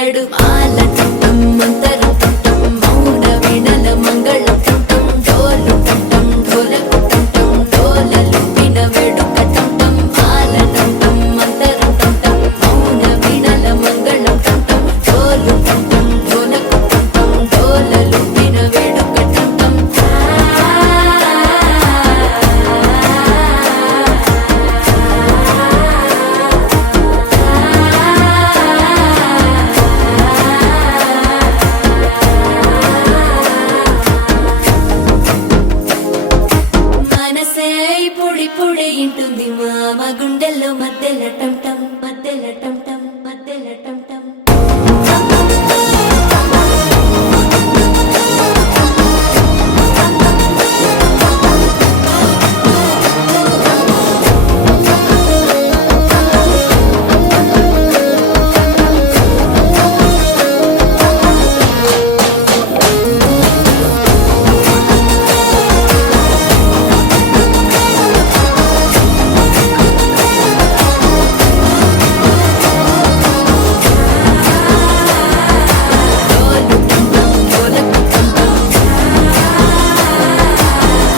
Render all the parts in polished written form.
పలకడు మాల టం మంతరం టం మౌన వీణల మంగళం టం డోలు టం ఢోలకు టం డోలలు విన వేడుక టం మాల టం మంతరం టం మౌన వీణల మంగళం టం డోలు టం ఢోలకు టం డోలలు విన వేడుక టం మనసే పొడి పొడి ఇంటుంది మామ గుండెల్లో మధ్యల టం టం మధ్యల టం టం మధ్యల టం టం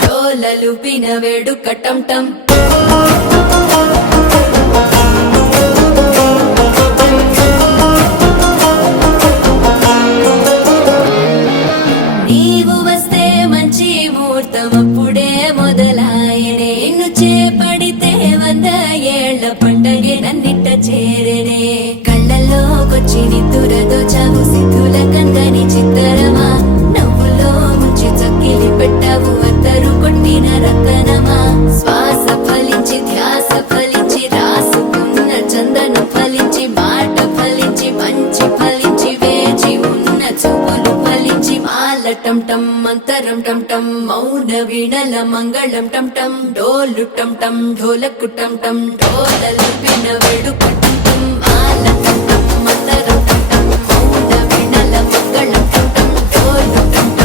డోలలు విన వేడుక టం టం నీవు వస్తే మంచి ముహూర్తం అప్పుడే మొదలాయనే నిన్ను చేపడితే 100 ఏళ్ల పండగే నన్నిట్ట చేరనే కళ్ళల్లోకొచ్చి నిద్దురదో చావు సిద్ధుల కందని చిత్తరమా నవ్వులో ముంచి చక్కిలి పెట్టావు అత్తరు కొట్టిన రతనమా శ్వాస ఫలించి ధ్యాస ఫలించి రాసుకున్న చందనం ఫలించి మాట ఫలించి మంచి ఫలించి వేచి ఉన్న చూపులు ఫలించి మాల టం టం మంతరం టం టం మౌన వీణల మంగళం టం టం డోలు టం టం ఢోలకు టం టం డోలలు విన వేడుక టం టం మాల టం టం మంతరం టం టం మౌన వీణల మంగళం టం టం డోలు టం టం